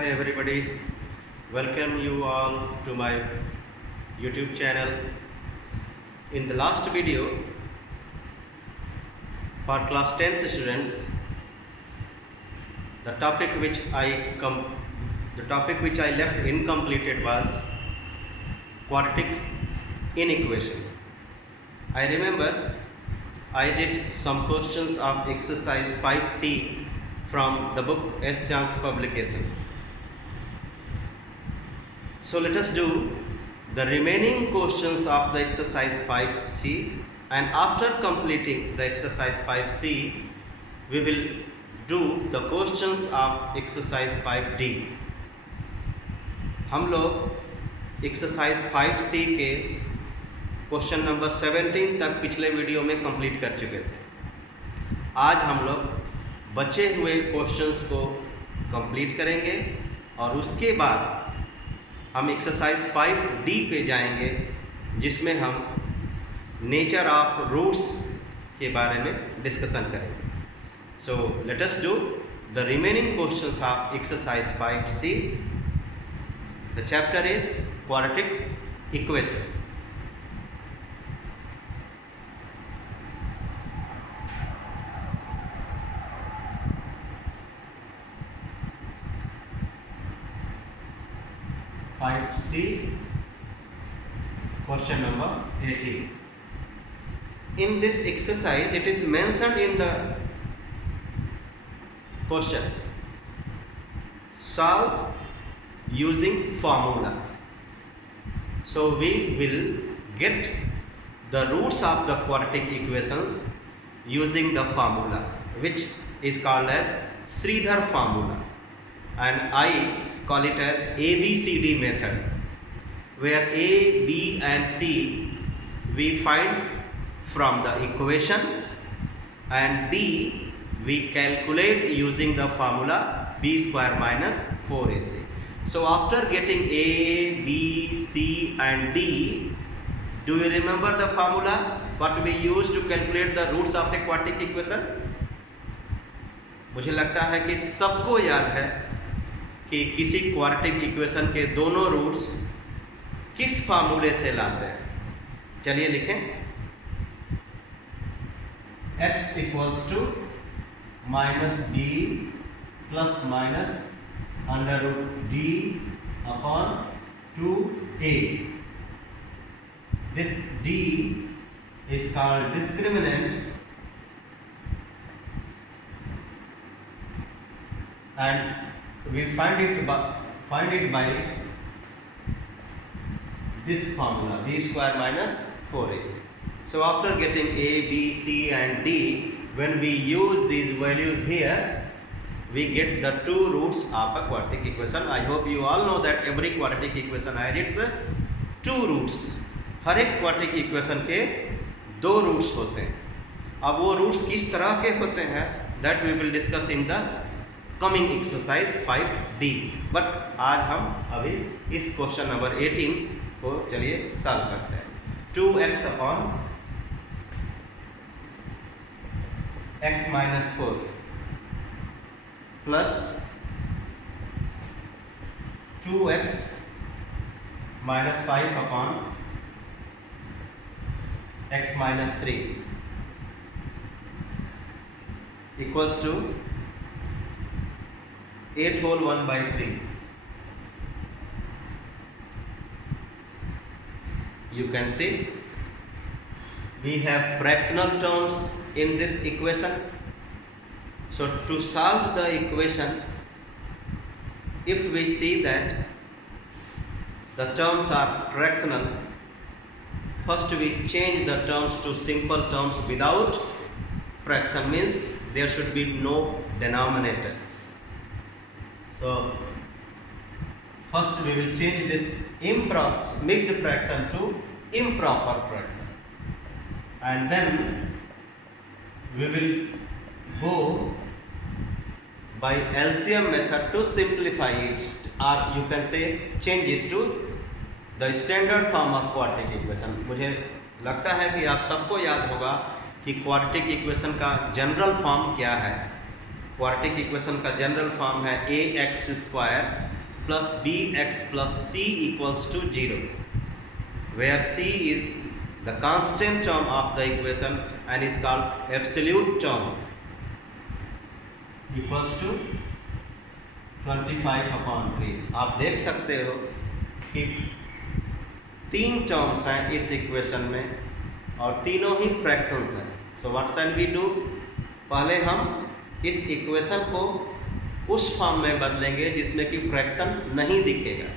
Hi everybody, welcome you all to my YouTube channel. In the last video for class 10th students, the topic which I left incompleted was quadratic inequation. I remember I did some questions of exercise 5C from the book S. Chance publication. So let us do the remaining questions of the exercise 5C, and after completing the exercise 5C, we will do the questions of exercise 5D. हम लोग exercise 5C के question number 17 तक पिछले video में complete कर चुके थे। आज हम लोग बचे हुए क्वेश्चंस को कंप्लीट करेंगे और उसके बाद हम एक्सरसाइज 5D पे जाएंगे, जिसमें हम नेचर ऑफ रूट्स के बारे में डिस्कशन करेंगे। So let us do the remaining questions of exercise 5C. The chapter is quadratic equation. C, question number 18. In this exercise, it is mentioned in the question, solve using formula. So we will get the roots of the quadratic equations using the formula, which is called as Sridhar formula, and I call it as ABCD method, where A, B and C we find from the equation and D we calculate using the formula B square minus 4AC. So after getting A, B, C and D, do you remember the formula what we use to calculate the roots of the quadratic equation? मुझे लगता है कि सबको याद है कि किसी quadratic equation के दोनों रूट्स किस फार्मूले से लाते हैं। चलिए लिखें, x equals to minus B plus minus under root D upon 2a. This d is called discriminant and we find it by this formula b square minus 4ac. So after getting a, b, c and d, when we use these values here, we get the two roots of a quadratic equation. I hope you all know that every quadratic equation has its two roots. हर एक quadratic equation के दो roots होते हैं. अब वो roots किस तरह के होते हैं, that we will discuss in the coming exercise 5D. But आज हम अभी इस क्वेश्चन नंबर 18 को चलिए सॉल्व करते हैं. 2x upon x minus 4 plus 2x minus 5 upon x minus 3 equals to 8 whole 1 by 3. You can see we have fractional terms in this equation. So to solve the equation, if we see that the terms are fractional, first we change the terms to simple terms without fraction, means there should be no denominators. So first we will change this mixed fraction to improper fraction, and then we will go by LCM method to simplify it, or you can say change it to the standard form of quadratic equation. मुझे लगता है कि आप सबको याद होगा कि quadratic equation का जनरल फॉर्म क्या है. क्वाड्रेटिक इक्वेशन का जनरल फॉर्म है ax square plus bx plus c equals to 0, where c is the constant term of the equation and is called absolute term, equals to 25/3। आप देख सकते हो कि 3 टर्म्स हैं इस इक्वेशन में और तीनों ही फ्रैक्शंस हैं। So what shall we do, पहले हम इस इक्वेशन को उस फॉर्म में बदलेंगे जिसमें कि फ्रैक्शन नहीं दिखेगा।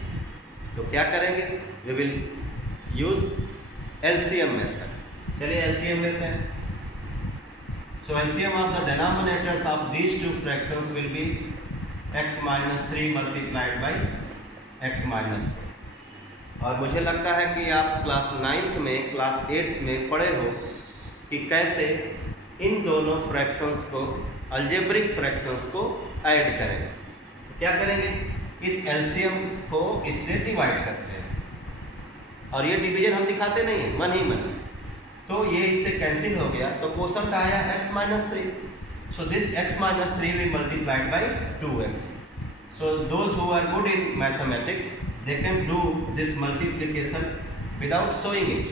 तो क्या करेंगे, we will use LCM method. चलिए एलसीएम लेते हैं। So LCM of the denominators of these two fractions will be x - 3 multiplied by x - 4। और मुझे लगता है कि आप क्लास 9th में, क्लास 8 में पढ़े हो कि कैसे इन दोनों फ्रैक्शंस को, अलजेब्रिक फ्रैक्शंस को ऐड करें। क्या करेंगे, इस एलसीएम को इससे डिवाइड करते हैं और ये डिवीजन हम दिखाते नहीं हैं, मन ही मन। तो ये इससे कैंसिल हो गया, तो क्वोशंट आया x - 3। So this x - 3 we multiplied by 2x. So those who are good in mathematics, they can do this multiplication without showing it.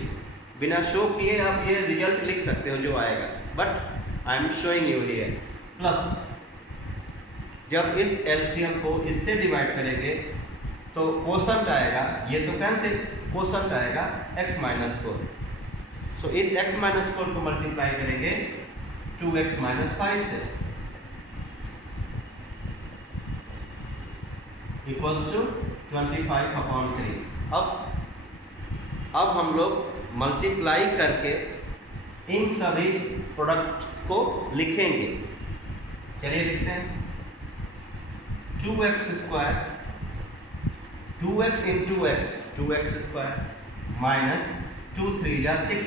बिना शो किए आप ये रिजल्ट लिख सकते हो जो आएगा, but I am showing you here. Plus जब इस एलसीएम को इससे डिवाइड करेंगे तो क्वोशंट आएगा, ये तो कैंसिल, क्वोशंट आएगा x - 4। सो इस x - 4 को मल्टीप्लाई करेंगे 2x - 5 से, इक्वल्स टू 25/3। अब हम लोग मल्टीप्लाई करके इन सभी प्रोडक्ट्स को लिखेंगे। चलिए लिखते हैं। 2x² 2x into x 2x² minus 2 3 या 6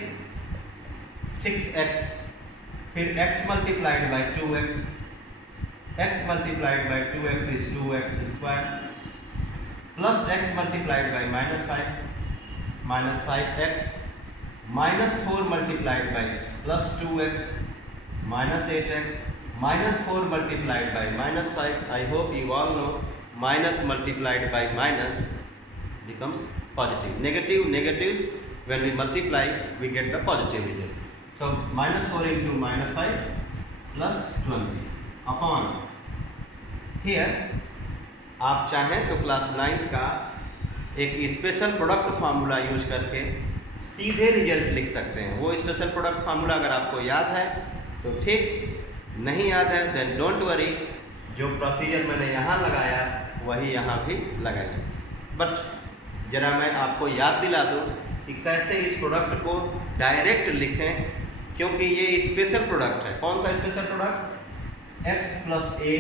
6x, फिर x multiplied by 2x, x multiplied by 2x is 2x² plus x multiplied by -5x minus 4 multiplied by plus 2x minus 8x minus 4 multiplied by -5। I hope you all no minus multiplied by minus becomes positive. Negatives when we multiply we get the positive result. So -4 into -5 plus 20 upon here आप चाहें तो class 9th का एक special product formula use करके सीधे result लिख सकते हैं। वो स्पेशल प्रोडक्ट फार्मूला अगर आपको याद है तो ठीक, नहीं याद है देन डोंट वरी, जो प्रोसीजर मैंने यहाँ लगाया वही यहाँ भी लगाइए। बट जरा मैं आपको याद दिला दूँ कि कैसे इस प्रोडक्ट को डायरेक्ट लिखें, क्योंकि ये स्पेशल प्रोडक्ट है। कौन सा special product, x plus a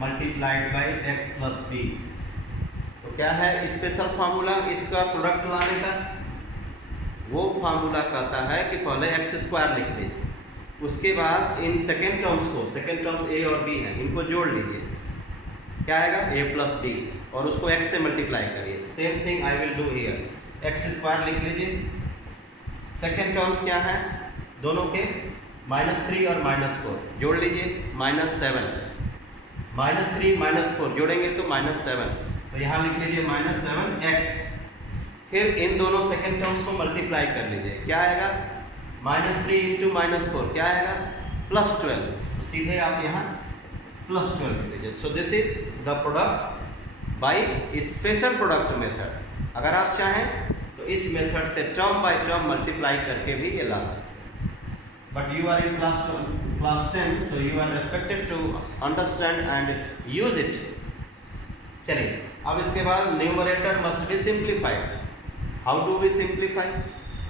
multiplied by x plus b. तो क्या है स्पेशल फार्मूला इसका प्रोडक्ट लाने का, वो फार्मूला कहता है कि पहले x² लिख लीजिए, उसके बाद इन सेकेंड टर्म्स को, सेकेंड टर्म्स a और b हैं, इनको जोड़ लीजिए, क्या आएगा a प्लस b, और उसको x से मल्टीप्लाई करिए। Same thing I will do here, x² लिख लीजिए, सेकेंड टर्म्स क्या है दोनों के, -3 और -4 जोड़ लीजिए, -7, -3 -4 जोड़ेंगे तो -7, तो यहाँ लिख लीजिए -7x। फिर इन दोनों सेकेंड टर्म्स को मल्टीप्लाई कर लीजिए, क्या आएगा -3 इंटू -4 क्या आएगा +12, तो सीधे आप यहाँ +12 लिख लीजिए। So this is the product by special product method. अगर आप चाहें तो इस मेथड से टर्म बाय टर्म मल्टीप्लाई करके भी ये ला सकते हैं, but you are in class 10 so you are respected to understand and use it. चलिए अब इसके बाद numerator must be simplified. How do we simplify,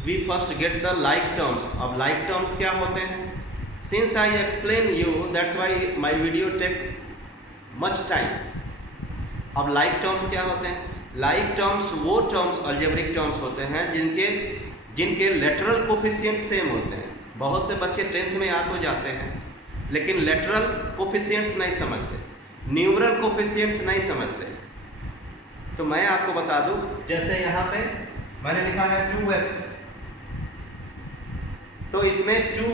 we first get the like terms. अब लाइक टर्म्स क्या होते हैं, since I explain you that's why my video takes much time. अब like terms क्या होते हैं, लाइक टर्म्स वो terms algebraic terms होते हैं जिनके लेटरल कोफिशिएंट सेम होते हैं। बहुत से बच्चे 10th में याद हो जाते हैं लेकिन लेटरल कोफिशिएंट्स नहीं समझते, न्यूमरल कोफिशिएंट्स नहीं समझते। तो मैं आपको बता दूं, जैसे यहाँ पे मैंने लिखा है 2x, तो इसमें 2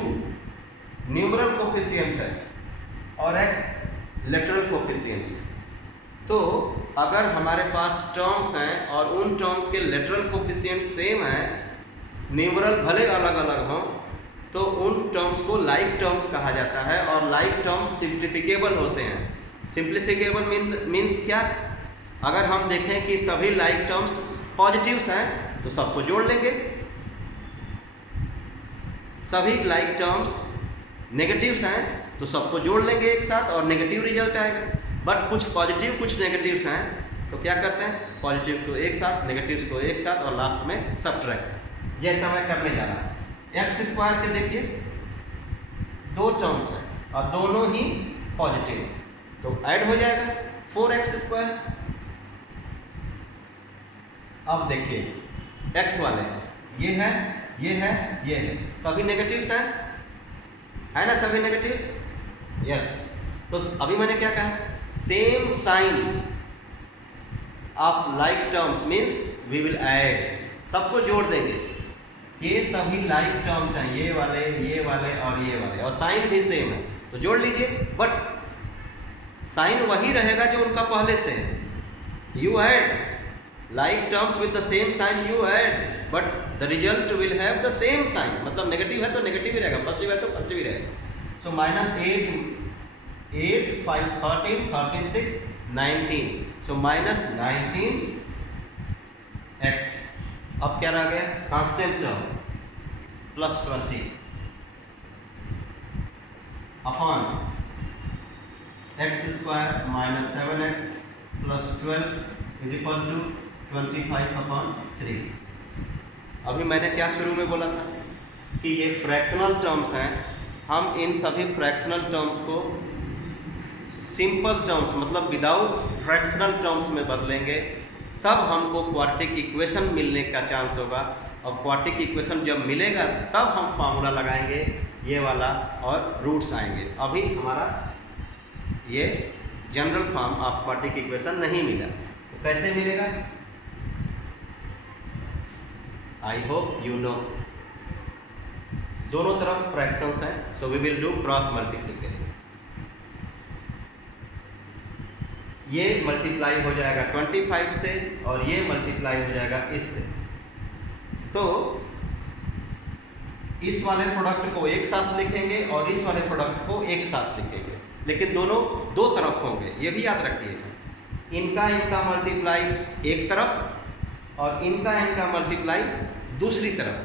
न्यूमरल कोफिशिएंट है और x लेटरल कोफिशिएंट है। तो अगर हमारे पास टर्म्स हैं और उन टर्म्स के लेटरल कोफिशिएंट सेम हैं, न्यूमरल भले अलग अलग हों, तो उन टर्म्स को लाइक टर्म्स कहा जाता है और लाइक टर्म्स सिंप्लीफिकेबल होते हैं। सिंप्लीफिकेबल मीन्स क्या? अगर हम देखें कि सभी लाइक टर्म्स पॉजिटिव्स हैं तो सबको जोड़ लेंगे, सभी लाइक टर्म्स नेगेटिव्स हैं तो सबको जोड़ लेंगे एक साथ और नेगेटिव रिजल्ट आएगा। बट कुछ पॉजिटिव कुछ नेगेटिव्स हैं तो क्या करते हैं, पॉजिटिव को एक साथ, नेगेटिव्स को एक साथ और लास्ट में सबट्रैक्ट, जैसा मैं करने जा रहा हूँ। एक्स स्क्वायर के देखिए दो टर्म्स हैं और दोनों ही पॉजिटिव, तो ऐड हो जाएगा 4x स्क्वायर। अब देखिए x वाले ये है, ये है, ये है, सभी नेगेटिव्स हैं, है ना, सभी नेगेटिव्स, यस। तो अभी मैंने क्या कहा, same sign of like terms means we will add, सबको जोड़ देंगे। ये सभी लाइक टर्म्स हैं, ये वाले और ये वाले, और साइन भी सेम है तो जोड़ लीजिए। बट साइन वही रहेगा जो उनका पहले से है। You add like terms with the same sign, you add, but the result will have the same sign, मतलब नेगेटिव है तो नेगेटिव ही रहेगा, पॉजिटिव है तो पॉजिटिव ही रहेगा। सो -8 5 13 13 6 19, सो -19 x। अब क्या रह गया, constant term +20 upon x square -7x +12 is equal to 25/3। अभी मैंने क्या शुरू में बोला था कि ये फ्रैक्शनल टर्म्स हैं, हम इन सभी फ्रैक्शनल टर्म्स को सिंपल टर्म्स मतलब विदाउट फ्रैक्शनल टर्म्स में बदलेंगे, तब हमको क्वाड्रेटिक इक्वेशन मिलने का चांस होगा। और क्वाड्रेटिक इक्वेशन जब मिलेगा तब हम फार्मूला लगाएंगे ये वाला और रूट्स आएंगे। अभी हमारा ये general form of quadratic equation नहीं मिला, तो कैसे मिलेगा? I hope you know. दोनों तरफ फ्रैक्शंस हैं, so we will do cross multiplication. ये मल्टीप्लाई हो जाएगा 25 से और ये मल्टीप्लाई हो जाएगा इससे, तो इस वाले प्रोडक्ट को एक साथ लिखेंगे और इस वाले प्रोडक्ट को एक साथ लिखेंगे, लेकिन दोनों दो तरफ होंगे, ये भी याद रखिएगा। इनका मल्टीप्लाई एक तरफ और इनका मल्टीप्लाई दूसरी तरफ।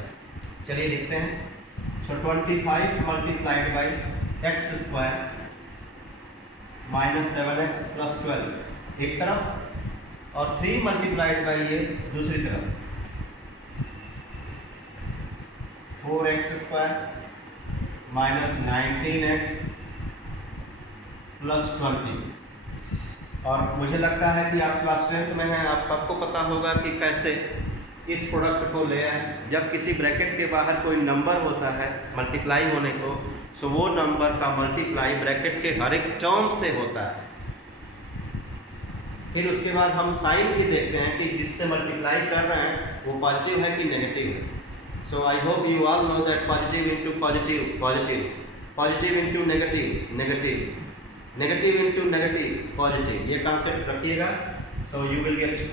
चलिए लिखते हैं। सो 25 multiplied by x square -7x +12 एक तरफ और 3 मल्टीप्लाइड बाई ये दूसरी तरफ 4x स्क्वायर -19x +20। और मुझे लगता है कि आप क्लास 10th में हैं, आप सबको पता होगा कि कैसे इस प्रोडक्ट को ले आए। जब किसी ब्रैकेट के बाहर कोई नंबर होता है मल्टीप्लाई होने को, तो वो नंबर का मल्टीप्लाई ब्रैकेट के हर एक टर्म से होता है। फिर उसके बाद हम साइन भी देखते हैं कि जिससे मल्टीप्लाई कर रहे हैं वो पॉजिटिव है कि नेगेटिव है। So I hope you all know that positive into positive positive, positive into negative negative, negative into negative positive, ये कॉन्सेप्ट रखिएगा। So you will get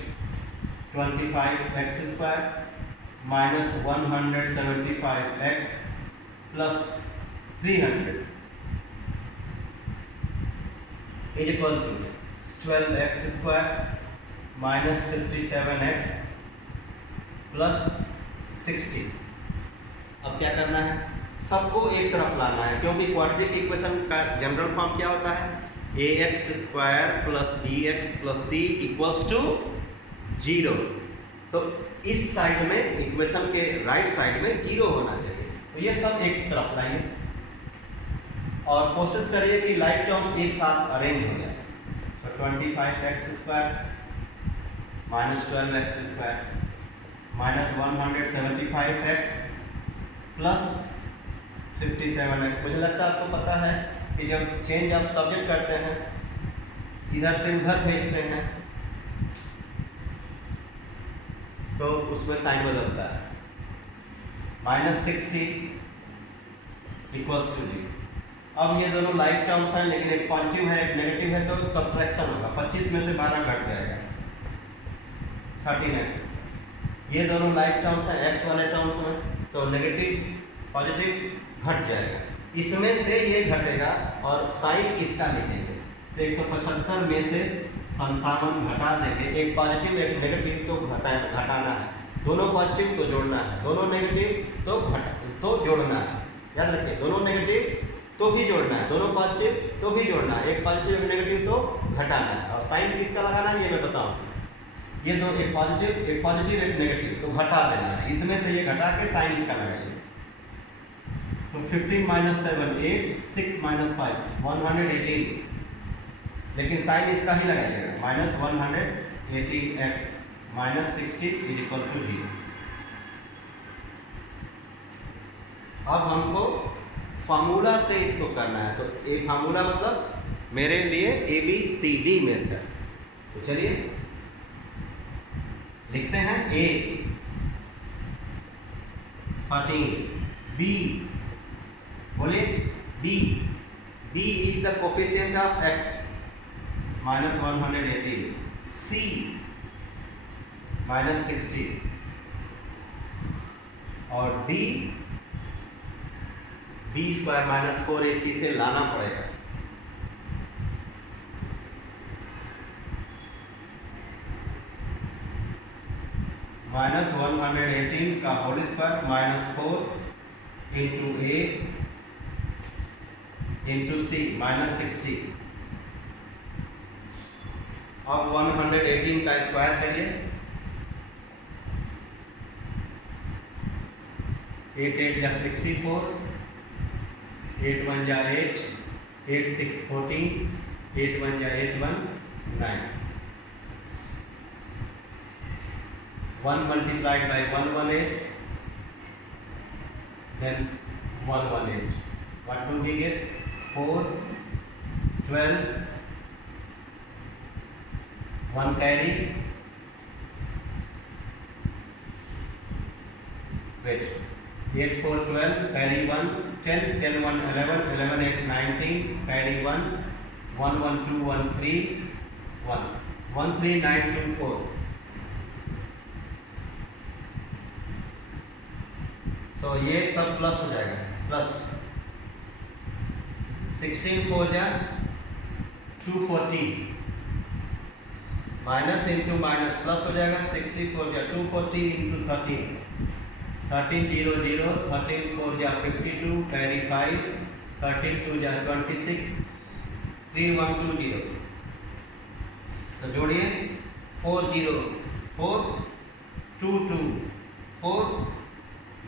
25x square -175x +300 is equal to 12x square -57x +60। अब क्या करना है, सबको एक तरफ लाना है, क्योंकि क्वाड्रेटिक इक्वेशन का जनरल फॉर्म क्या होता है, ax स्क्वायर +bx +c = 0। तो इस साइड में इक्वेशन के राइट साइड में 0 होना चाहिए, तो ये सब एक तरफ लाइए और कोशिश करिए कि लाइक टर्म्स एक साथ अरेंज हो जाए। तो 25x square -12x square -175x +57x। मुझे लगता है आपको पता है कि जब चेंज ऑफ सब्जेक्ट करते हैं, इधर से उधर भेजते हैं, तो उसमें साइन बदलता है। -60 = 0, अब ये दोनों लाइक टर्म्स हैं, लेकिन एक पॉजिटिव है एक नेगेटिव है, तो सब्ट्रैक्शन होगा। 25 में से 12 घट जाएगा, 13x। ये दोनों लाइक टर्म्स हैं, x वाले टर्म्स में, तो नेगेटिव पॉजिटिव घट जाएगा। इसमें से ये घटेगा और साइन इसका लिखेंगे। तो 175 में से 57 घटा देंगे। एक पॉजिटिव एक नेगेटिव तो घटाना है, दोनों पॉजिटिव तो जोड़ना है, दोनों नेगेटिव तो जोड़ना है। याद रखिए, दोनों नेगेटिव तो भी जोड़ना है, दोनों पॉजिटिव तो भी जोड़ना है, एक पॉजिटिव एक नेगेटिव तो घटाना है। और साइन किसका लगाना है ये मैं बताऊँ। ये दो, एक पॉजिटिव एक नेगेटिव तो घटा देना है, इसमें से ये घटा के साइन इसका लगाइए। तो 15 - 7 8, 6 - 5 118, लेकिन साइन इसका ही लगाइएगा, -118x - 60 = 0। अब हमको फार्मूला से इसको करना है, तो ए फार्मूला मतलब मेरे लिए ABCD मेथड। तो चलिए लिखते हैं। A 13, B बोले B is the coefficient of x -118, C -60 और D B² -4AC से लाना पड़ेगा। -118 का whole square -4 into A into C -60। अब 118 का स्क्वायर करिए, 8 8 या 64, 8 1 या 8, 8 6 14, 8 1 या 8 1 9। 1 multiplied by 118, then 118. What do we get? 4, 12, 1 carry. Wait. 8 4 12, carry 1, 10, 10 1 11, 11 8 19, carry 1, 1 1 2 1 3, 1 1 3 9 2 4। सो ये सब प्लस हो जाएगा, प्लस 16 4 या 240, माइनस इंटू माइनस प्लस हो जाएगा। 64 या 240 इंटू 13, 13 0 0, 13 4 या 52, कैरी 5, 13 2 या 26, 3 1 2 0। तो जोड़िए 4 0 4 2 2 4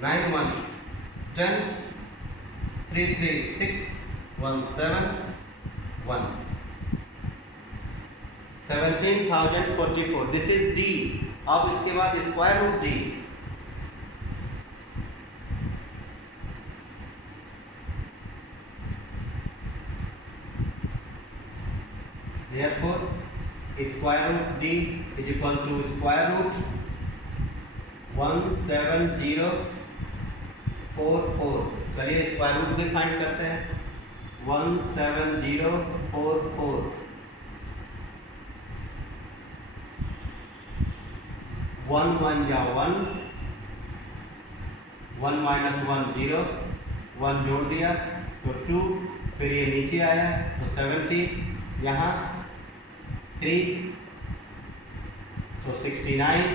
9 1 10 3 3 6 1 7 1 17,044। This is D। अब इसके बाद square root D। Therefore, square root D is equal to square root 17044। चलिए स्क्वायर रूट भी फाइंड करते हैं। 17044, 1 1 या 1, 1 - 1 0, 1 जोड़ दिया तो 2, फिर ये नीचे आया तो 70, यहाँ 3, सो 69,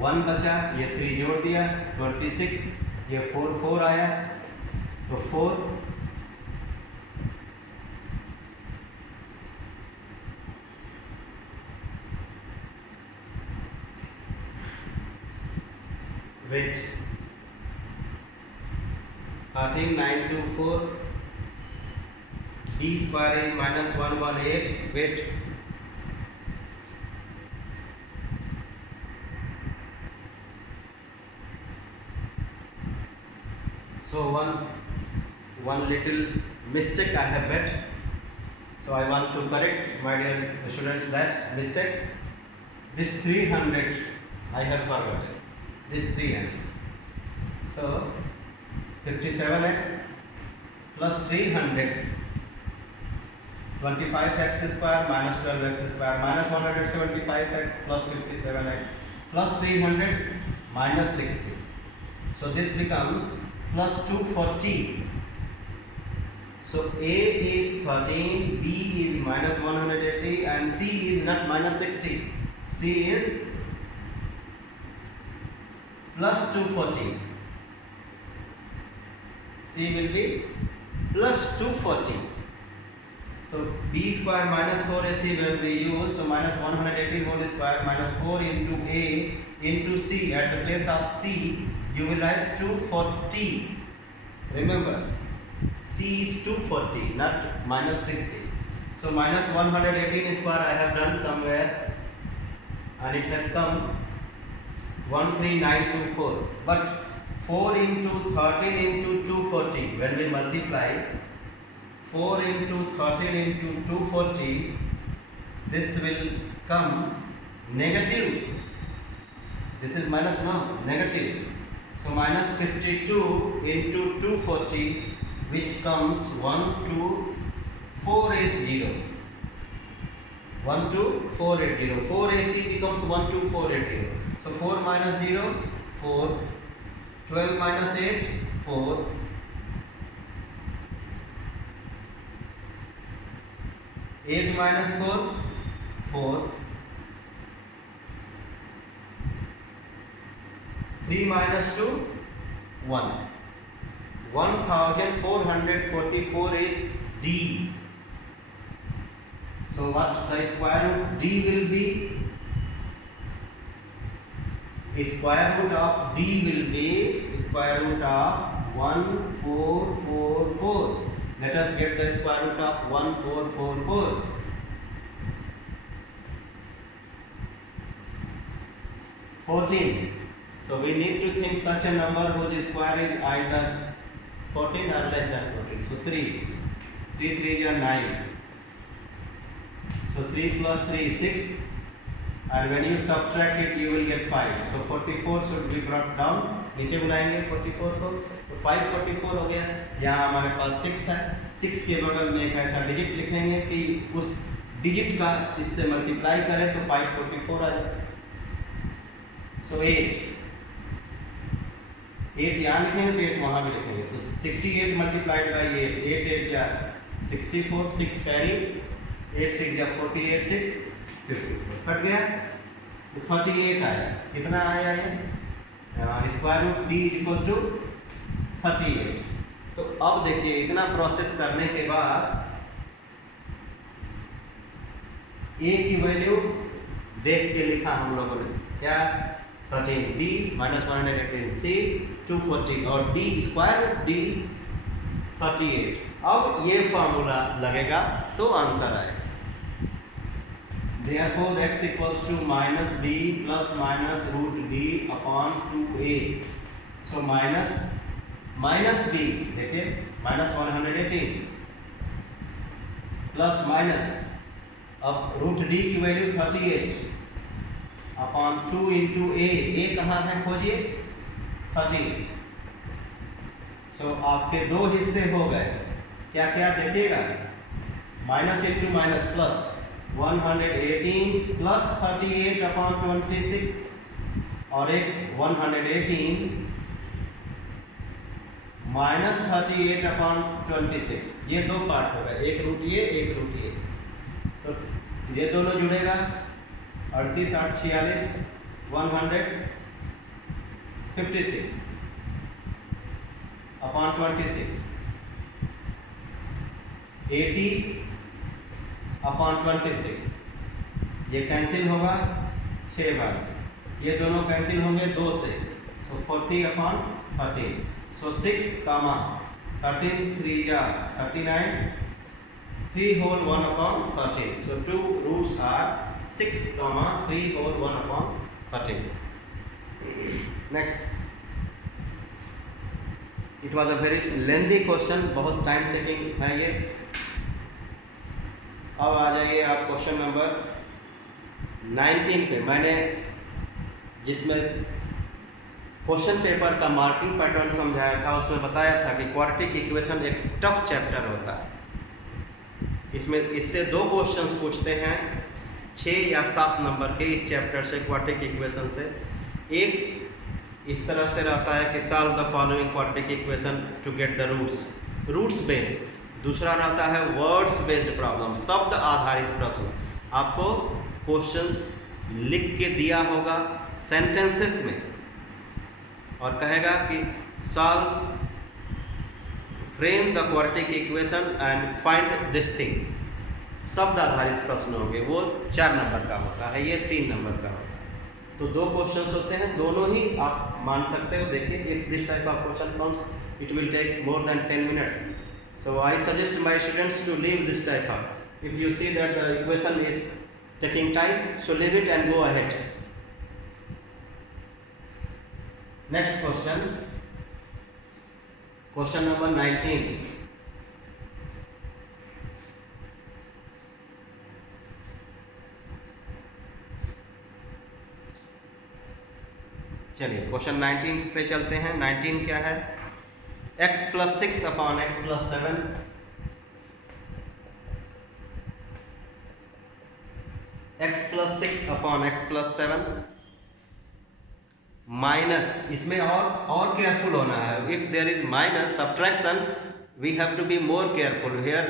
1 बचा, ये 3 जोड़ दिया 26, ये 4 4 आया तो 4, wait 13924, D square is -118, wait, so one little mistake I have made, so I want to correct my dear students that mistake. This 300 I have forgotten, this 300, so 57x plus 300 25x square minus 12x square minus 175x plus 57x plus 300 minus 60. So this becomes plus 240. So A is 13, B is minus 180 and C is not minus 60. C is plus 240. C will be plus 240. So B square minus 4AC will be used. So minus 180 whole square minus 4 into A into C. At the place of C, you will write 240. Remember, C is 240, not minus 60. So minus 118 square I have done somewhere, and it has come 13924. But 4 into 13 into 240, when we multiply 4 into 13 into 240, this will come negative. This is minus 1, negative. So minus 52 into 240, which comes 12480. 12480. 4AC becomes 12480. So 4 minus 0, 4. 12 minus 8, 4. 8 minus 4, 4. 3 minus 2, 1. 1444 is D. So what the square root D will be? Square root of D will be square root of 1444. Let us get the square root of 1444. 14. So we need to think such a number whose square is either 14 or less than 14. So 3. 3 3 is 9. So 3 plus 3 is 6. And when you subtract it, you will get 5. So 44 should be brought down. नीचे बुलाएंगे 44 को, तो 544 हो गया. यहाँ हमारे पास 6 है. 6 के बगल में एक ऐसा डिजिट लिखेंगे कि उस डिजिट का इससे मल्टीप्लाई करें तो 544 आ जाए. सो 8 यहाँ लिखेंगे तो 8 वहाँ भी लिखेंगे. तो 68 मल्टीप्लाइड बाई 8, 8 8 या 64, 6 कैरी, 8 6 या 48, 6 54 कट गया. तो 38 आया. कितना आया ये? Square root d is equal to 38. तो अब देखिए, इतना प्रोसेस करने के बाद ए की वैल्यू देख के लिखा हम लोगों ने. क्या? 13, डी माइनस 118, सी 240 और डी स्क्वायर रूट डी 38. अब ये फार्मूला लगेगा तो आंसर आएगा. Therefore, x equals to minus b plus minus root d upon 2a. So minus b, देखिए minus 118 plus minus, अब root d की value 38 upon 2 into a. a कहाँ है खोजिए? 13. So आपके दो हिस्से हो गए. क्या क्या देखिएगा? Minus into minus plus 118 plus 38 upon 26 और एक 118 माइनस 38 अपॉन 26. ये दो पार्ट हो गए, एक रूट ये, एक रूट ये. तो ये दोनों जुड़ेगा 38 8 46 156 अपॉन 26 80 अपॉन 26. ये कैंसिल होगा 6 बार. ये दोनों कैंसिल होंगे 2 से. सो 40 अपॉन 13. सो 6 कामा 13 3 जा 39, 3 whole 1 upon 13. So 2 roots are 6 comma 3 whole 1 upon 13. Next. It was a very lengthy question, बहुत टाइम टेकिंग है ये. अब आ जाइए आप क्वेश्चन नंबर 19 पे. मैंने जिसमें क्वेश्चन पेपर का मार्किंग पैटर्न समझाया था, उसमें बताया था कि क्वाड्रेटिक इक्वेशन एक टफ चैप्टर होता है। इसमें इससे 2 क्वेश्चंस पूछते हैं 6 या 7 नंबर के इस चैप्टर से, क्वाड्रेटिक इक्वेशन से। एक इस तरह से रहता है कि solve the following quadratic equation to get the roots based. दूसरा रहता है वर्ड्स बेस्ड प्रॉब्लम, शब्द आधारित प्रश्न। आपको क्वेश्चंस लिख के दिया होगा सेंटेंसेस में और कहेगा कि solve frame the quadratic equation and find this thing. शब्द आधारित प्रश्न होंगे, वो 4 नंबर का होता है, ये 3 नंबर का होता है। तो 2 क्वेश्चंस होते हैं, दोनों ही आप मान सकते हो। देखिए, if this type of question comes it will take more than 10 minutes, so I suggest my students to leave this type of. If you see that the equation is taking time, so leave it and go ahead. Next question number 19। चलिए question 19 पे चलते हैं। 19 क्या है? x + 6 upon x + 7 x + 6 upon x + 7 minus, इसमें और careful होना है। If there is minus subtraction we have to be more careful. Here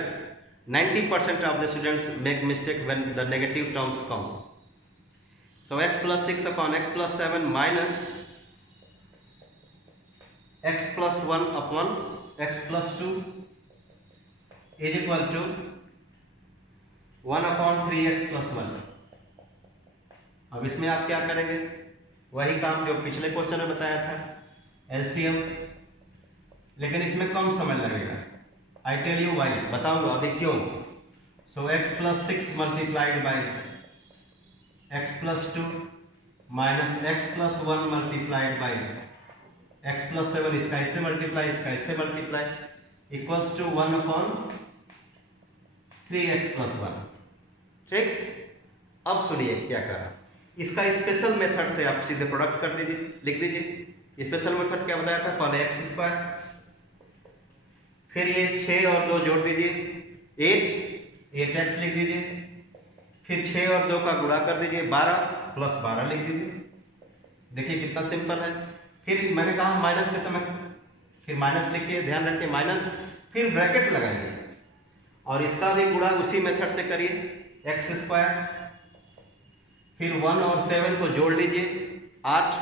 90% of the students make mistake when the negative terms come. So x + 6 upon x + 7 minus x + 1 upon x + 2 is equal to 1 upon 3x + 1। अब इसमें आप क्या करेंगे? वही काम जो पिछले question में बताया था, एलसीएम, लेकिन इसमें कम समय लगेगा। आई टेल यू वाई, बताऊंगा अभी क्यों। सो x + 6 multiplied by x + 2 minus x + 1 multiplied by x + 7, इसका इससे मल्टीप्लाई, इसका इससे multiply, equals to 1 upon 3x + 1। ठीक, अब सुनिए क्या करा। इसका स्पेशल मेथड से आप सीधे प्रोडक्ट कर दीजिए, लिख दीजिए। स्पेशल मेथड क्या बताया था? पहले x², फिर ये 6 और 2 जोड़ दीजिए 8x लिख दीजिए, फिर 6 और 2 का गुणा कर दीजिए 12 + 12 लिख दीजिए। देखिए कितना सिंपल है। फिर मैंने कहा माइनस के समय फिर माइनस लिखिए, ध्यान रखिए माइनस, फिर ब्रैकेट लगाइए और इसका भी गुणा उसी मेथड से करिए, x², फिर 1 और 7 को जोड़ लीजिए 8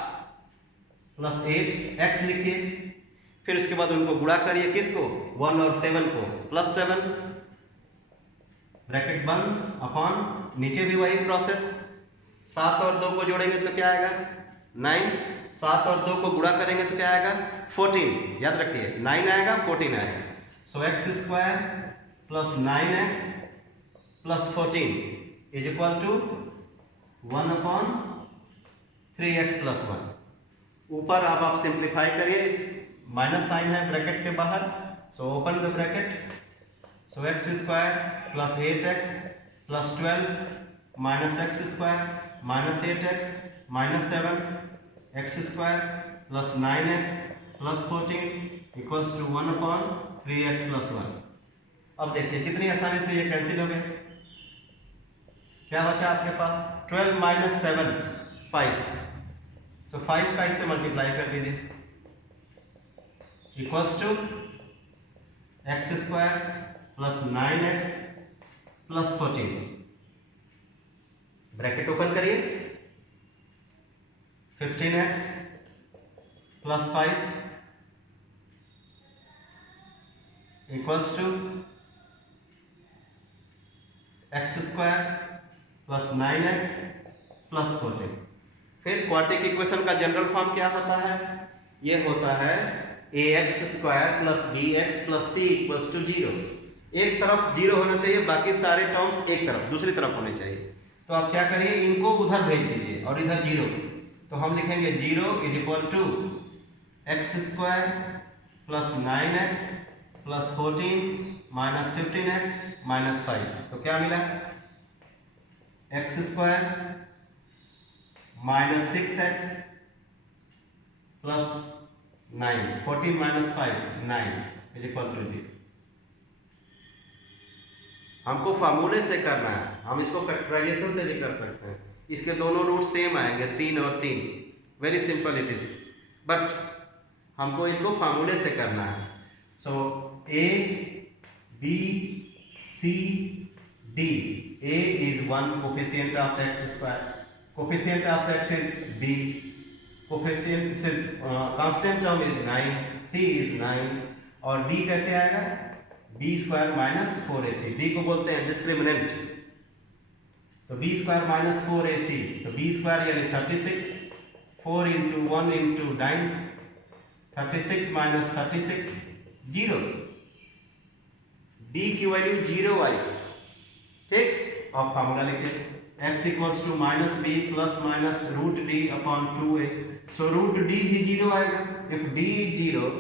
+ 8 x लिखिए, फिर उसके बाद उनको गुणा करिए, किसको? 1 और 7 को, +7 ब्रैकेट बंद अपॉन, नीचे भी वही प्रोसेस। 7 और 2 को जोड़ेंगे तो क्या आएगा? 9, 7 और 2 को गुणा करेंगे तो क्या आएगा? 14। याद रखिए 9 आएगा 14 आएगा। So x² + 9x + 14 is equal to 1 upon 3x + 1। ऊपर अब आप सिंप्लीफाई करिए, इस माइनस साइन है ब्रैकेट के बाहर, so open the bracket. So x² + 8x + 12 minus x² minus 8x minus 7 x² + 9x + 14 equals to 1 upon 3x + 1। अब देखिए कितनी आसानी से ये कैंसिल हो गए। क्या बचा आपके पास? 12 - 7 5। सो 5 का इससे मल्टीप्लाई कर दीजिए, equals to x² + 9x + 14। Bracket open करिए, 15x + 5 equals to x² + 9x + 14। फिर क्वाड्रेटिक इक्वेशन का जनरल फॉर्म क्या होता है? ये होता है ax² + bx + c = 0। एक तरफ 0 होना चाहिए, बाकी सारे टर्म्स एक तरफ, दूसरी तरफ होने चाहिए। तो आप क्या करिए, इनको उधर भेज दीजिए और इधर 0। तो हम लिखेंगे 0 is equal to x² + 9x + 14 minus 15x minus 5। तो क्या मिला? x² - 6x plus 9, 14 minus 5 9 is equal to 0। हमको फार्मूले से करना है, हम इसको फैक्टराइजेशन से भी कर सकते हैं। इसके दोनों रूट सेम आएंगे, 3 और 3, very simple it is, but हमको इसको फार्मूले से करना है। So A B C D, A is 1, coefficient of X square, coefficient of X is B, coefficient से constant term is 9, C is 9, और डी कैसे आएगा, B square minus 4ac, D को बोलते हैं डिस्क्रिमिनेंट। तो बी स्क्वायर माइनस 4ac, तो B square यानी 36, 4 इंटू 1 इंटू 9, 36 माइनस 36 0, डी की वैल्यू 0 आई। ठीक, अब फार्मूला लिखे, x equals to minus B plus minus root D upon 2a, so root D भी 0 आएगा। If D is 0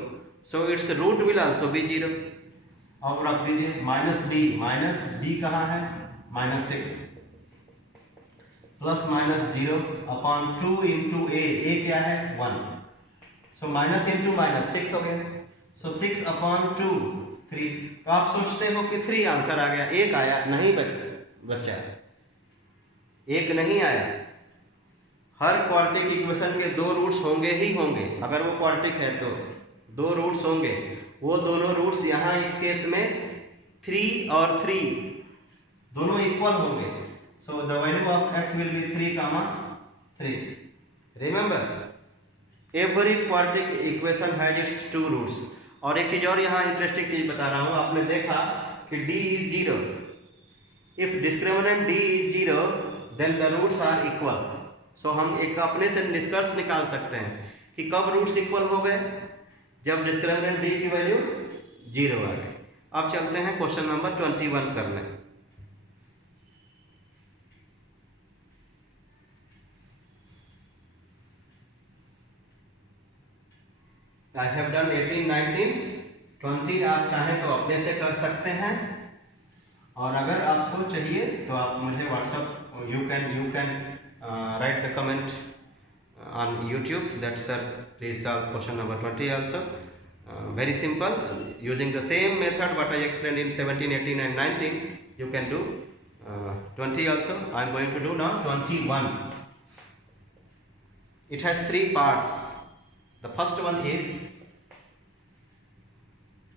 so it's root will also be 0। अब रख दीजिए माइनस बी कहाँ है, minus 6 plus minus 0 upon 2 into A क्या है 1, so minus into minus 6 हो गया, सो 6 अपॉन 2 3। तो आप सोचते हो कि 3 आंसर आ गया, एक आया नहीं बच्चा, एक नहीं आया। हर क्वाड्रेटिक इक्वेशन के 2 रूट्स होंगे ही होंगे, अगर वो क्वाड्रेटिक है तो 2 रूट्स होंगे, वो दोनों रूट्स यहाँ इस केस में 3 और 3 दोनों इक्वल होंगे। So the value of x will be 3, 3। Remember every quadratic equation has its 2 roots. और एक चीज और यहाँ इंटरेस्टिंग चीज बता रहा हूँ, आपने देखा कि d is 0, if discriminant d is 0 then the roots are equal. So हम एक अपने से निष्कर्ष निकाल सकते हैं कि कब रूट्स इक्वल हो गए, जब डिस्क्रिमिनेंट d की वैल्यू 0 आ गई। अब चलते हैं क्वेश्चन नंबर 21 करने। I have done 18, 19, 20। आप चाहें तो अपने से कर सकते हैं, और अगर आपको चाहिए तो आप मुझे WhatsApp, you can write the comment on YouTube that sir please solve question number 20 also. Very simple, using the same method what I explained in 17, 18 and 19 you can do 20 also. I am going to do now 21. It has 3 parts. The first one is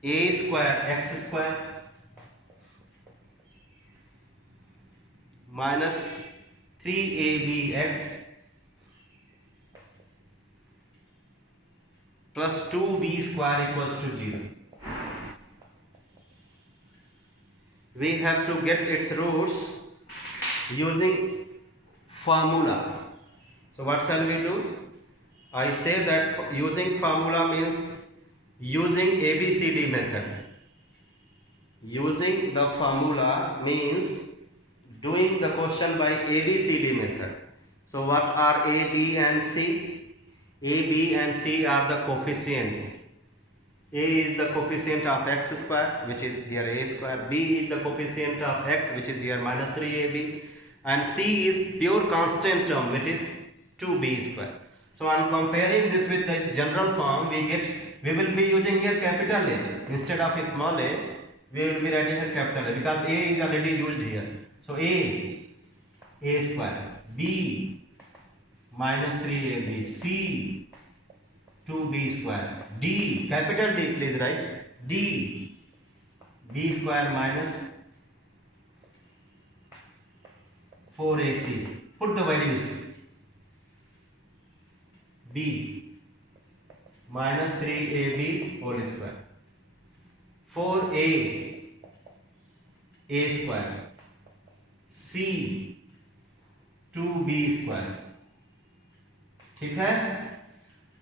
a square x square minus 3abx plus 2b square equals to 0. We have to get its roots using formula. So what shall we do? I say that using formula means using ABCD method. Using the formula means doing the question by ABCD method. So what are A, B and C? A, B and C are the coefficients. A is the coefficient of x square, which is here a square. B is the coefficient of x, which is here minus 3ab. And C is pure constant term, which is 2b square. So on comparing this with the general form, we will be using here capital A. Instead of small a, we will be writing here capital A, because A is already used here. So A square. B minus 3ab, C 2b square, D, capital D please write, D b square minus 4ac. Put the values. B minus 3ab whole square, 4a square, C 2b square। ठीक है,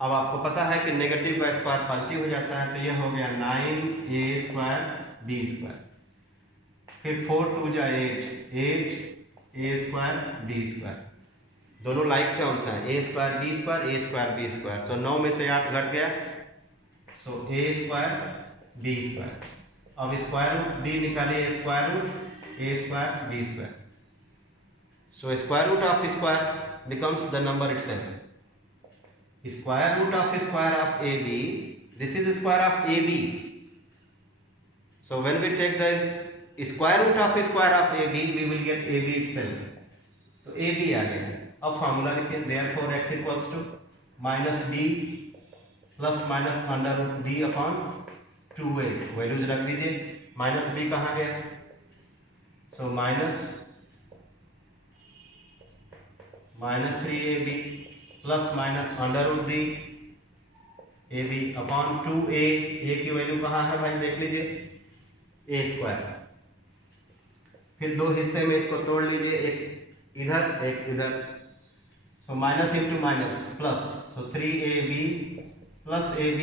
अब आपको पता है कि negative का square positive हो जाता है, तो ये हो गया 9a स्क्वायर b स्क्वायर, फिर 4 2 जा 8a स्क्वायर b स्क्वायर, दोनों लाइक टर्म्स हैं, a square b square. So 9 में से 8 घट गया, so a square b square. अब स्क्वायर रूट d निकालिए, square root a square b square. So square root of square becomes the number itself। square root of AB, this is square of AB. So when we take the square root of AB, we will get AB itself. तो AB आ गया. अब formula लिखिए, therefore x equals to minus b plus minus under root b upon 2a. Values रख दीजिए. Minus b कहाँ गया? So minus 3ab plus minus under root b ab upon 2a. a की value कहाँ है भाई, देख लीजिए, a स्क्वायर. फिर दो हिस्से में इसको तोड़ लीजिए, एक इधर एक इधर. So minus into minus plus, so 3ab plus ab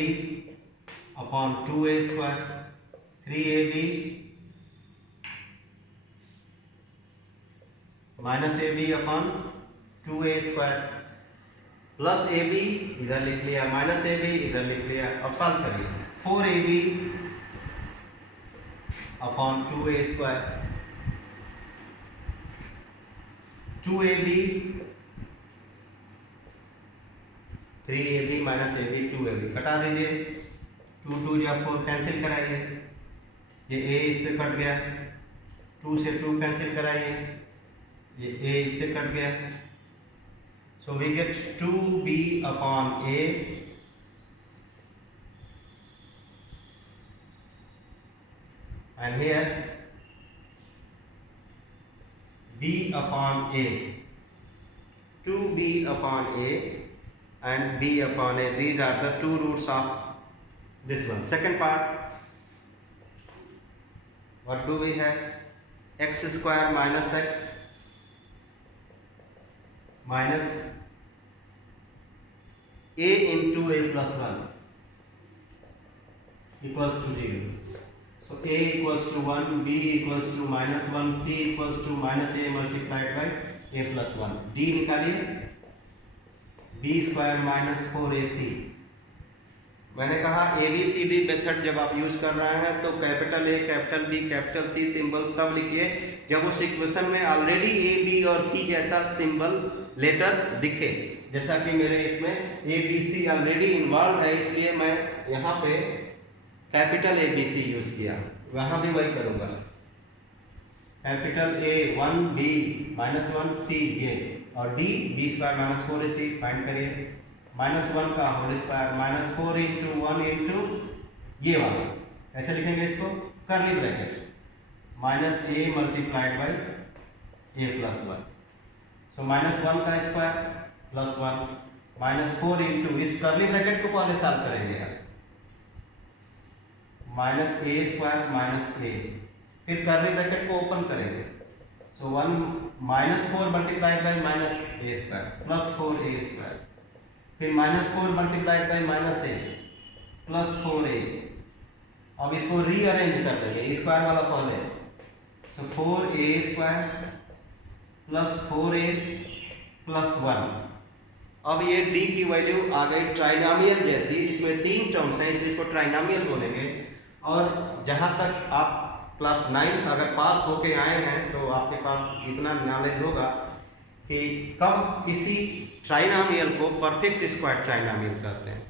upon 2a square. 3ab minus ab upon 2a square plus ab इधर लिख लिया, माइनस ab इधर लिख लिया. अब सॉल्व करिए. 4ab upon 2a square. 2ab 3ab minus ab 2ab कटा दीजिए. 2 2 या 4 कैंसिल कराइए. ये a इससे कट गया. 2 से 2 कैंसिल कराइए. ये a इससे कट गया. So we get 2b upon a and here b upon a. 2b upon a and b upon a, these are the two roots of this one. Second part, what do we have? X square minus x minus a into a plus 1 equals to 0. So a equals to 1, b equals to minus 1, c equals to minus a multiplied by a plus 1. d निकालिए. b square minus 4ac. मैंने कहा ABCD method जब आप use कर रहे हैं तो capital A, capital B, capital C symbols तब लिखिए जब उस इक्वेशन में ऑलरेडी A, B और C जैसा सिंबल लेटर दिखे. जैसा कि मेरे इसमें ABC ऑलरेडी इन्वॉल्व है, इसलिए मैं यहाँ पे कैपिटल ABC यूज किया. वहाँ भी वही करूँगा. Capital A 1B minus 1C ये और D B square minus 4AC find करिए. माइनस 1 का whole square minus 4 into 1 into ये वाला. ऐसे लिखेंगे इसको, curly bracket minus a multiplied by a plus 1. So minus 1 का स्क्वायर प्लस 1 माइनस 4 इंटू, इस करली ब्रैकेट को पहले सॉल्व करेंगे यार. Minus a square minus a, फिर करली ब्रैकेट को ओपन करेंगे. So 1 minus 4 multiplied by minus a square plus 4a square. फिर minus 4 multiplied by minus a plus 4a. अब इसको रीअरेंज कर देंगे, स्क्वायर वाला पहले. So 4a square plus 4a plus 1. अब ये d की वैल्यू आ गई ट्राइनोमियल जैसी. इसमें 3 टर्म्स हैं इसलिए इसको ट्राइनोमियल बोलेंगे. और जहाँ तक आप क्लास 9th अगर पास होके आए हैं तो आपके पास इतना नॉलेज होगा कि कब किसी ट्राइनोमियल को परफेक्ट स्क्वायर ट्राइनोमियल कहते हैं.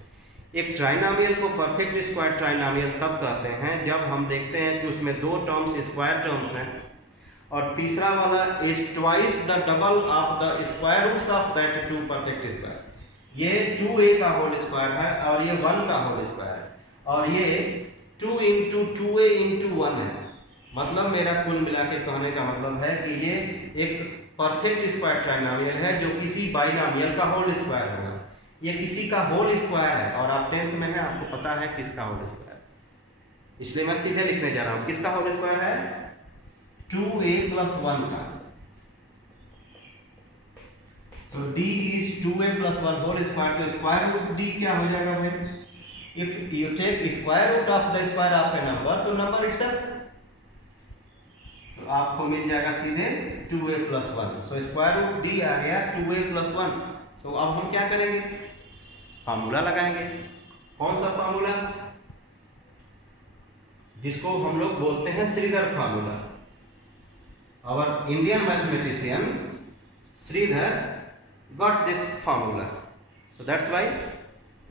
एक ट्राइनोमियल को परफेक्ट स्क्वायर ट्राइनोमियल तब कहते हैं जब हम देखते हैं कि उसमें 2 टर्म्स स्क्वायर टर्म्स हैं और तीसरा वाला is twice the double of the square roots of that 2 perfect square. ये 2a का होल स्क्वायर है और ये 1 का होल स्क्वायर है और ये 2 इंटू 2a इंटू 1 है. मतलब मेरा कुल मिला के कहने का मतलब है कि ये एक परफेक्ट स्क्वायर ट्राइनोमियल है जो किसी बाइनोमियल का होल स्क्वायर होगा. ये किसी का होल स्क्वायर है और आप 10th में हैं, आपको पता है किसका होल स्क्वायर. इसलिए मैं सीधे लिखने जा रहा हूँ. किसका होल स्क्वायर है? 2a प्लस 1 का. So d is 2a plus 1 whole square. तो स्क्वायर रूट d क्या हो जाएगा भाई? If you take square root of the square of a number तो नंबर इटसेल्फ, तो आपको मिल जाएगा सीधे 2a plus 1. So square root d आ गया 2a प्लस 1. तो अब हम क्या करेंगे? फार्मूला लगाएंगे. कौन सा फार्मूला? जिसको हम लोग बोलते हैं Sridhar formula. Our Indian mathematician Sridhar got this formula. So that's why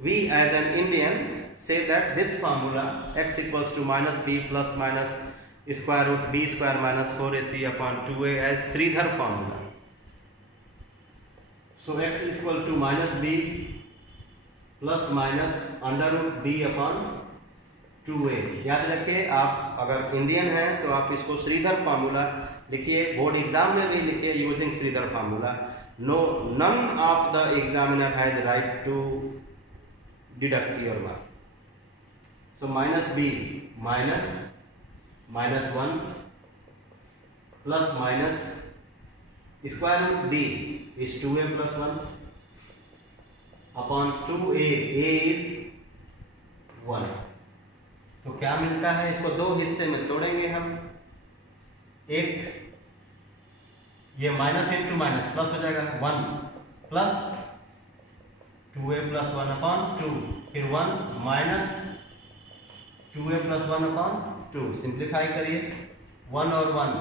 we as an Indian say that this formula x equals to minus b plus minus square root b square minus 4ac upon 2a as Sridhar formula. So x is equal to minus b plus minus under root b upon 2a। याद रखिए, आप अगर Indian हैं तो आप इसको Sridhar formula लिखिए, board exam में भी लिखिए using Sridhar formula. No, none of the examiner has right to deduct your mark. So minus b minus minus 1 plus minus square root b is 2a plus 1 upon 2a, a इज 1। तो क्या मिलता है, इसको दो हिस्से में तोड़ेंगे हम। एक ये माइनस इंटू माइनस प्लस हो जाएगा 1 प्लस 2a प्लस 1 अपॉन 2, फिर 1 minus 2a plus 1 upon 2। Simplify करिए, 1 और 1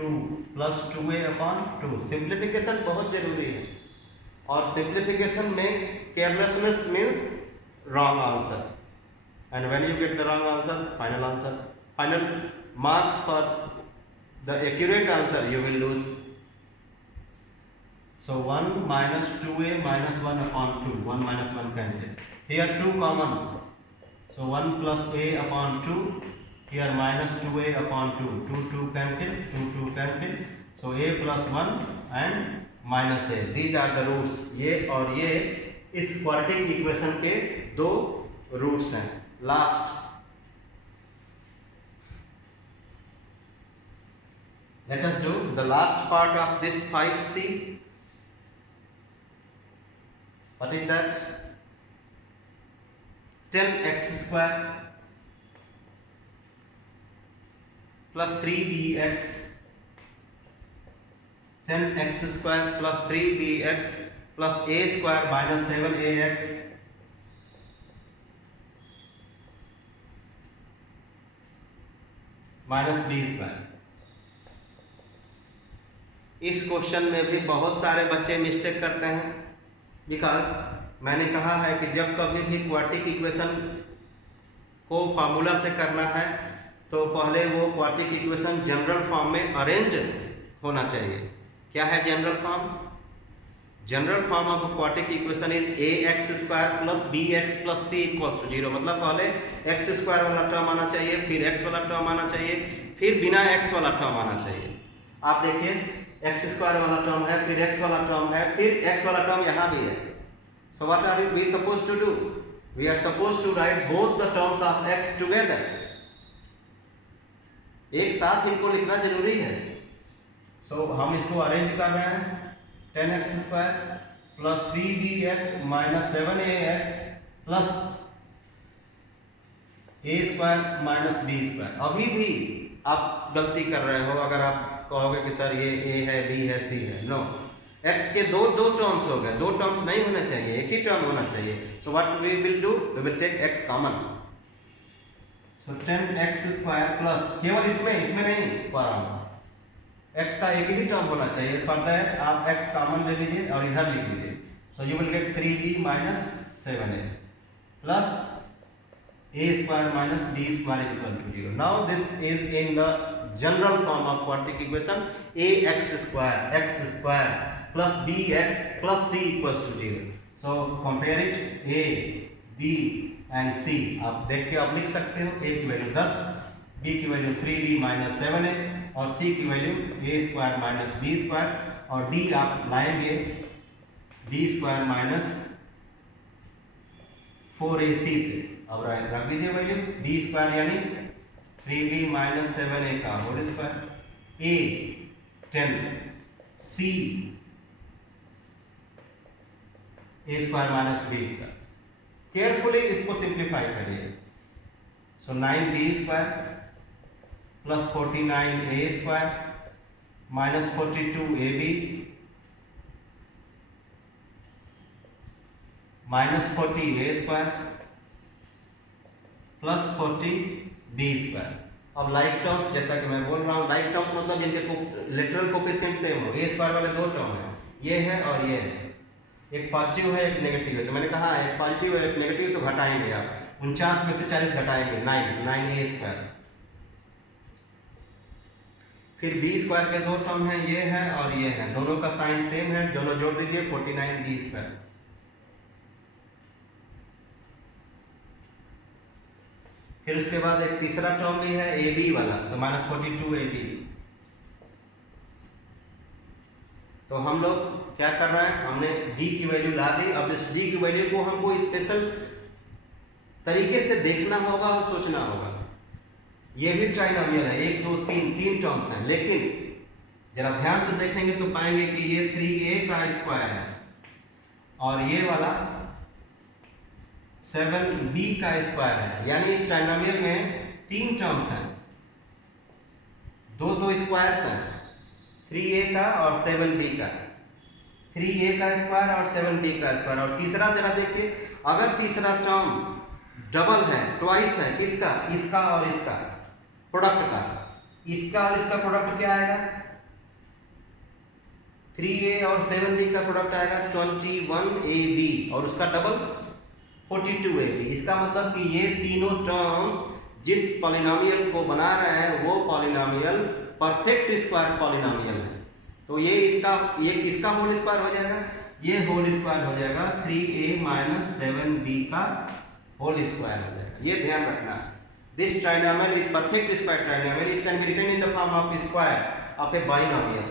2 प्लस 2a अपॉन 2। सिंप्लीफिकेशन बहुत जरूरी है, और सिंप्लीफिकेशन में carelessness means wrong answer, and when you get the wrong answer, final marks for the accurate answer you will lose. So 1 minus 2a minus 1 upon 2, 1 minus 1 cancel, here 2 common, so 1 plus a upon 2, here minus 2a upon 2, 2 cancel, 2 cancel, so a plus 1 and minus है। These are the roots, ये और ये इस quadratic equation के दो roots हैं। Last, let us do the last part of this 5c। What is that? 10x square plus 3bx, 10x square plus 3bx plus a square minus 7ax minus b square. इस question में भी बहुत सारे बच्चे mistake करते हैं, because मैंने कहा है कि जब कभी भी क्वाड्रेटिक इक्वेशन को फार्मूला से करना है तो पहले वो क्वाड्रेटिक इक्वेशन जनरल फॉर्म में अरेंज होना चाहिए। क्या है general form? General form of quadratic equation is ax square plus bx plus c equals to 0। मतलब पहले x स्क्वायर वाला टर्म आना चाहिए, फिर x वाला टर्म आना चाहिए, फिर बिना x वाला टर्म आना चाहिए। आप देखिए, x स्क्वायर वाला टर्म है, फिर x वाला टर्म है, फिर x वाला टर्म यहाँ भी है। So what are we suppose to do? We are suppose to write both the terms of x टुगेदर। एक साथ इनको लिखना जरूरी है। सो हम इसको अरेंज कर रहे हैं, 10x square plus 3bx minus 7ax plus a square minus b square. अभी भी आप गलती कर रहे हो अगर आप कहोगे कि सर ये a है, b है, c है। नो, x के दो टर्म्स हो गए, दो टर्म्स नहीं होना चाहिए, एक ही टर्म होना चाहिए। So what we will do, we will take x common. So 10x square plus, केवल इसमें नहीं पा रहा हूँ, x का एक ही टर्म होना चाहिए। फर्दर आप x कॉमन ले लीजिए और इधर लिख लीजिए। So you will get 3b minus 7a plus a square minus b square equal to 0। Now this is in the general form of quadratic equation, ax square x square plus bx plus c equals to 0। So compare it, a b and c। आप देख के आप लिख सकते हो, a की value 10, b की value 3b minus 7a और c की value a square minus b square, और d आप लाएंगे b स्क्वायर माइनस 4ac से। अब रख दीजिए वैल्यू, b स्क्वायर यानी 3b माइनस 7a का whole square, a 10, c a square minus b square. Carefully इसको सिंप्लीफाई करिए। So 9b square plus 49a square minus 42ab minus 40a square plus 40b square. अब like terms, जैसा कि मैं बोल रहा हूँ, लाइक टर्म्स मतलब जिनके लिटरल कोफिशिएंट सेम हो। ए स्क्वायर वाले दो टर्म है, ये है और ये है। एक पॉजिटिव है एक नेगेटिव है, तो मैंने कहा एक पॉजिटिव है एक नेगेटिव, तो घटाएंगे आप 49 में से 40 घटाएंगे 9a²। फिर b² के दो टर्म हैं, ये है और ये है, दोनों का साइन सेम है, दोनों जोड़ दीजिए 49b²। फिर उसके बाद एक तीसरा टर्म भी है ab वाला, तो -42ab। तो हम लोग क्या कर रहे हैं, हमने d की वैल्यू ला दी। अब इस d की वैल्यू को हमको स्पेशल तरीके से देखना होगा और सोचना होगा। ये भी ट्राइनोमियल है, 1 2 3 टर्म्स हैं, लेकिन जरा ध्यान से देखेंगे तो पाएंगे कि ये 3a का स्क्वायर है और ये वाला 7b का स्क्वायर है। यानी इस ट्राइनोमियल में 3 टर्म्स हैं, दो स्क्वायर्स हैं, 3a का और 7b का, 3a का स्क्वायर और 7b का स्क्वायर। और तीसरा जरा देखिए, अगर तीसरा टर्म डबल है, ट्वाइस है, किसका, इसका और इसका प्रोडक्ट का, इसका और इसका प्रोडक्ट क्या आएगा, 3a और 7b का प्रोडक्ट आएगा 21ab और उसका डबल 42ab। इसका मतलब कि ये तीनों टर्म्स जिस पॉलिनोमियल को बना रहे हैं वो पॉलिनोमियल परफेक्ट स्क्वायर पॉलिनोमियल है। तो ये इसका होल स्क्वायर हो जाएगा, ये होल स्क्वायर हो जाएगा 3a - 7b का होल स्क्वायर हो जाएगा। ये ध्यान रखना, this trinomial is perfect square trinomial, it can be written in the form of square of a binomial.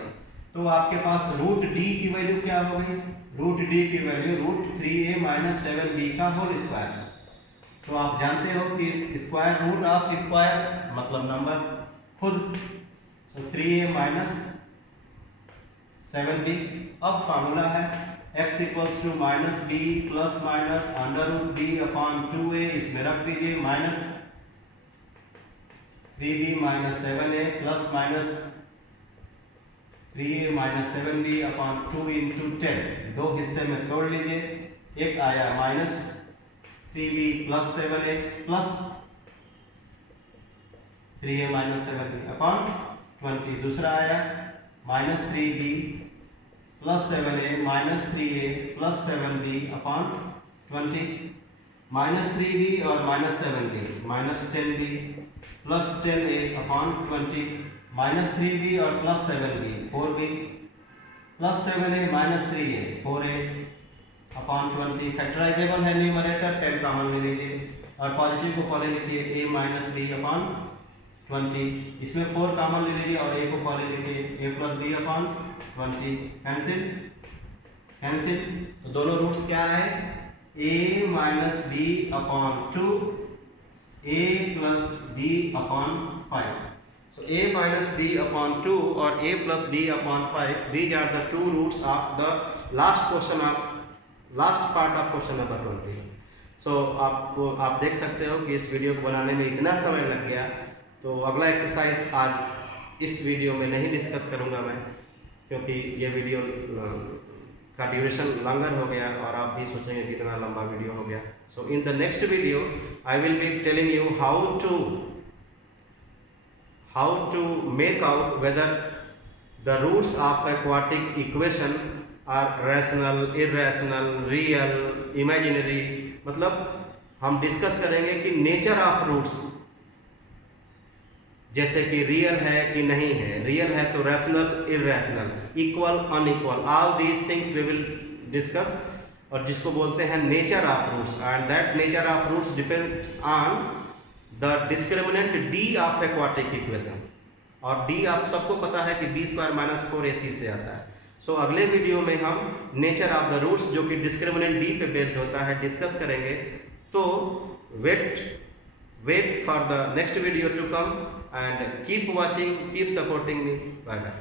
तो आपके पास √d की वैल्यू क्या हो गई, √d की वैल्यू √3a - 7b का होल स्क्वायर। तो आप जानते हो कि स्क्वायर रूट ऑफ स्क्वायर मतलब नंबर खुद, तो 3a - 7b। अब फार्मूला है x = -b ± √b/2a, इसमें रख दीजिए -3b - 7a ± 3a - 7b/2 × 10, दो हिस्से में तोड़ लीजिए। एक आया -3b + 7a plus 3a - 7b/20, दूसरा आया -3b + 7a - 3a + 7b/20, -3b और -7b -10b + 10a/20, -3b और +7b 4b + 7a - 3a 4a/20। Factorisable है न्यूमरेटर, 10 कॉमन ले लीजिए और पॉजिटिव को पहले लिखिए a - b/20, इसमें 4 कॉमन ले लीजिए और a को पहले लिखिए a + b/20। कैंसिल, तो दोनों रूट्स क्या है, a - b/2 a + b/5। So a - b/2 और a + b/5, these are the two roots of the last part of question number 20। So आप देख सकते हो कि इस वीडियो को बनाने में इतना समय लग गया। तो अगला एक्सरसाइज आज इस वीडियो में नहीं डिस्कस करूंगा मैं, क्योंकि ये वीडियो का ड्यूरेशन लॉन्गर हो गया और आप भी सोचेंगे कि इतना लंबा वीडियो हो गया। So in the next video I will be telling you how to make out whether the roots of a quadratic equation are rational, irrational, real, imaginary। मतलब हम डिस्कस करेंगे कि नेचर ऑफ रूट्स, जैसे कि real है कि नहीं है, रियल है तो rational, irrational, equal, unequal, all these things we will discuss. और जिसको बोलते हैं nature of roots, and that nature of roots depends on the discriminant d of a quadratic equation. और d आप सबको पता है कि b² - 4ac से आता है। सो अगले वीडियो में हम नेचर ऑफ द रूट्स, जो कि डिस्क्रिमिनेंट d पे बेस्ड होता है, डिस्कस करेंगे। तो wait for the next video to come and keep watching, keep supporting me. Bye bye.